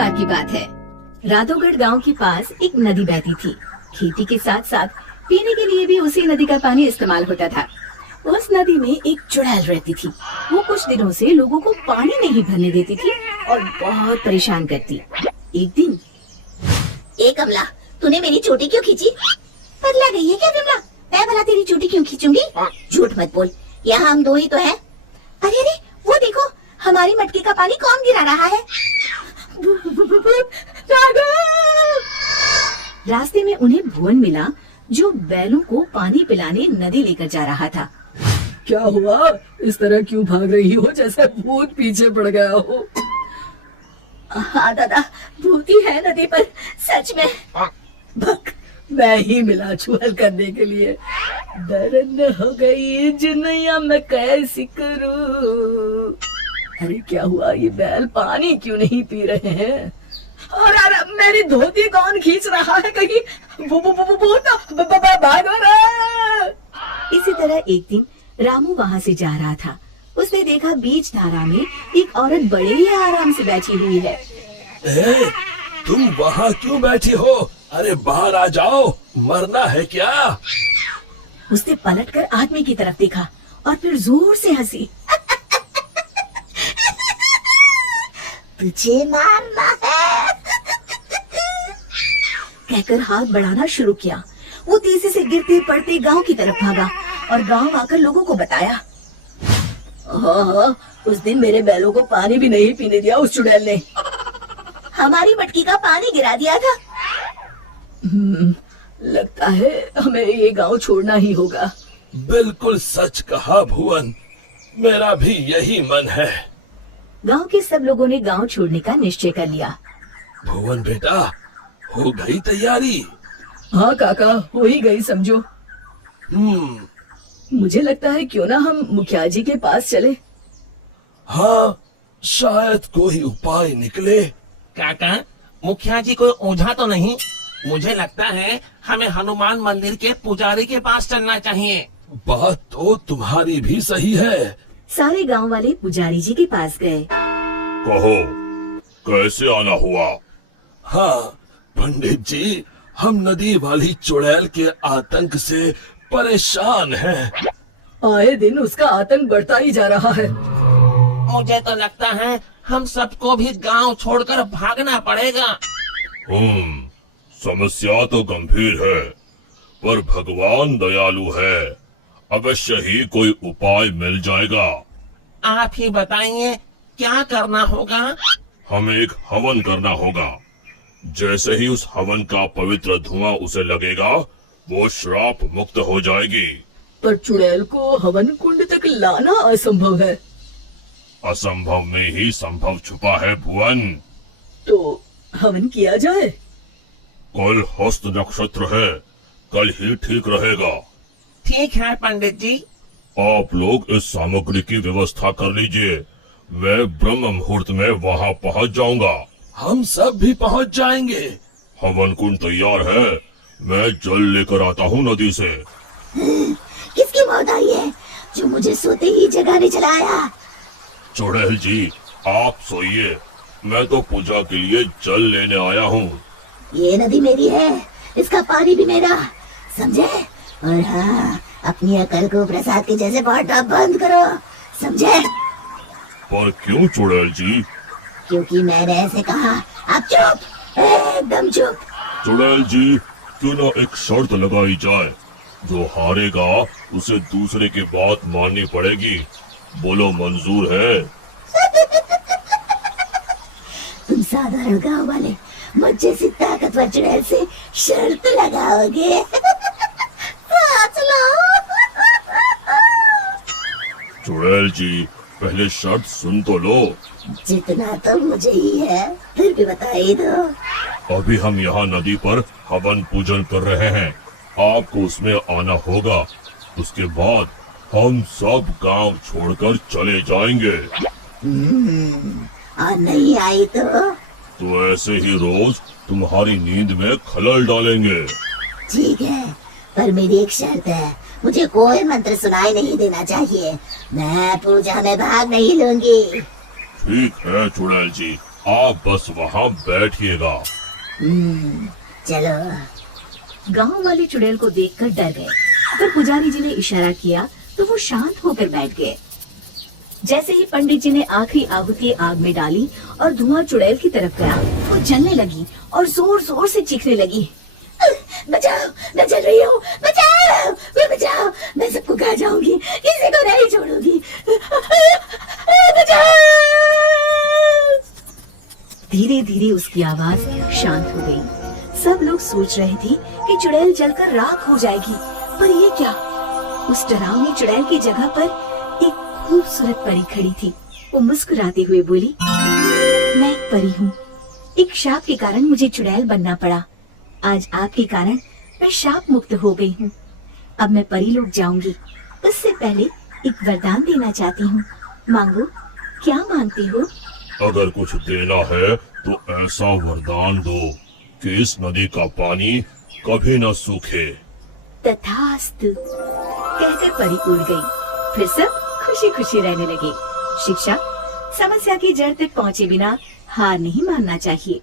बार की बात है। राधोगढ़ गांव के पास एक नदी बहती थी। खेती के साथ साथ पीने के लिए भी उसी नदी का पानी इस्तेमाल होता था। उस नदी में एक चुड़ैल रहती थी। वो कुछ दिनों से लोगों को पानी नहीं भरने देती थी और बहुत परेशान करती। एक दिन, ए कमला, तूने मेरी चोटी क्यों खींची? पगला गई है क्या विमला? मैं भला तेरी चोटी क्यों खींचूंगी? झूठ मत बोल, यहाँ हम दो ही तो हैं। अरे अरे, वो देखो, हमारी मटके का पानी कौन गिरा रहा है? रास्ते में उन्हें भुवन मिला, जो बैलों को पानी पिलाने नदी लेकर जा रहा था। क्या हुआ? इस तरह क्यों भाग रही हो जैसे भूत पीछे पड़ गया हो? हाँ दादा, भूती है नदी पर, सच में। भक, मैं ही मिला छुअल करने के लिए। दर्द हो गई जिन्नैया मैं कैसी करूं। अरे क्या हुआ, ये बैल पानी क्यों नहीं पी रहे हैं? और मेरी धोती कौन खींच रहा है? कहीं भागो रे। इसी तरह एक दिन रामू वहाँ से जा रहा था। उसने देखा बीच धारा में एक औरत बड़े ही आराम से बैठी हुई है। तुम वहाँ क्यों बैठी हो? अरे बाहर आ जाओ, मरना है क्या? उसने पलटकर आदमी की तरफ देखा और फिर जोर से हंसी। तुझे मारना है? कहकर हाथ बढ़ाना शुरू किया। वो तेजी से गिरते पड़ते गांव की तरफ भागा और गांव आकर लोगों को बताया। हाँ, उस दिन मेरे बैलों को पानी भी नहीं पीने दिया उस चुड़ैल ने। हमारी मटकी का पानी गिरा दिया था। लगता है हमें ये गांव छोड़ना ही होगा। बिल्कुल सच कहा भुवन, मेरा भी यही मन है। गांव के सब लोगों ने गांव छोड़ने का निश्चय कर लिया। भुवन बेटा, हो गई तैयारी? हाँ काका, हो ही गई समझो। मुझे लगता है क्यों ना हम मुखिया जी के पास चले। हाँ, शायद कोई उपाय निकले। काका, मुखिया जी कोई ओझा तो नहीं? मुझे लगता है हमें हनुमान मंदिर के पुजारी के पास चलना चाहिए। बात तो तुम्हारी भी सही है। सारे गांव वाले पुजारी जी के पास गए। कहो, कैसे आना हुआ? हाँ पंडित जी, हम नदी वाली चुड़ैल के आतंक से परेशान हैं। आए दिन उसका आतंक बढ़ता ही जा रहा है। मुझे तो लगता है हम सबको भी गांव छोड़कर भागना पड़ेगा। समस्या तो गंभीर है, पर भगवान दयालु है। अवश्य ही कोई उपाय मिल जाएगा। आप ही बताइए, क्या करना होगा? हमें एक हवन करना होगा। जैसे ही उस हवन का पवित्र धुआं उसे लगेगा, वो श्राप मुक्त हो जाएगी। पर चुड़ैल को हवन कुंड तक लाना असंभव है। असंभव में ही संभव छुपा है भुवन। तो हवन किया जाए। कल हस्त नक्षत्र है, कल ही ठीक रहेगा। ठीक है पंडित जी। आप लोग इस सामग्री की व्यवस्था कर लीजिए। मैं ब्रह्म मुहूर्त में वहाँ पहुँच जाऊंगा। हम सब भी पहुँच जाएंगे। हवन कुंड तैयार है, मैं जल लेकर आता हूँ नदी से। किसकी मौत आई है जो मुझे सोते ही जगाने चला आया? चुड़ैल जी, आप सोइए, मैं तो पूजा के लिए जल लेने आया हूँ। ये नदी मेरी है, इसका पानी भी मेरा, समझे? और हाँ, अपनी अकल को प्रसाद के जैसे बांटना बंद करो, समझे? पर क्यों चुड़ैल जी? क्योंकि मैंने ऐसे कहा। आप चुप, एकदम चुप। चुड़ैल जी, क्यों ना एक शर्त लगाई जाए, जो हारेगा उसे दूसरे की बात माननी पड़ेगी। बोलो, मंजूर है? तुम साधारण गांव वाले मुझ जैसी ताकतवर चुड़ैल से शर्त लगाओगे? चुड़ैल जी, पहले शर्त सुन तो लो। जितना तो मुझे ही है, फिर भी बता ही दो। अभी हम यहाँ नदी पर हवन पूजन कर रहे हैं, आपको उसमें आना होगा। उसके बाद हम सब गांव छोड़कर चले जाएंगे। और नहीं आई तो ऐसे ही रोज तुम्हारी नींद में खलल डालेंगे। ठीक है, पर मेरी एक शर्त है, मुझे कोई मंत्र सुनाई नहीं देना चाहिए। मैं पूजा में भाग नहीं लूंगी। ठीक है चुड़ैल जी, आप बस वहाँ बैठिएगा। चलो। गांव वाले चुड़ैल को देखकर डर गए, पर पुजारी जी ने इशारा किया तो वो शांत होकर बैठ गए। जैसे ही पंडित जी ने आखिरी आहुति आग में डाली और धुआं चुड़ैल की तरफ गया, वो जलने लगी और जोर जोर से चीखने लगी। बचाओ, मैं जल रही हूँ, बचाओ, बचाओ, मैं सबको खा जाऊंगी, किसी को नहीं छोड़ूंगी, बचाओ। धीरे धीरे उसकी आवाज शांत हो गई। सब लोग सोच रहे थे कि चुड़ैल जलकर राख हो जाएगी, पर ये क्या? उस डरावनी चुड़ैल की जगह पर एक खूबसूरत परी खड़ी थी। वो मुस्कुराते हुए बोली, मैं एक परी हूँ। एक शाप के कारण मुझे चुड़ैल बनना पड़ा। आज आपके कारण मैं शाप मुक्त हो गई हूँ। अब मैं परी लोग जाऊंगी। उससे पहले एक वरदान देना चाहती हूँ। मांगो, क्या मांगती हो? अगर कुछ देना है तो ऐसा वरदान दो कि इस नदी का पानी कभी न सूखे। तथास्तु कहकर परी उड़ गई। फिर सब खुशी खुशी रहने लगे। शिक्षा, समस्या की जड़ तक पहुँचे बिना हार नहीं मानना चाहिए।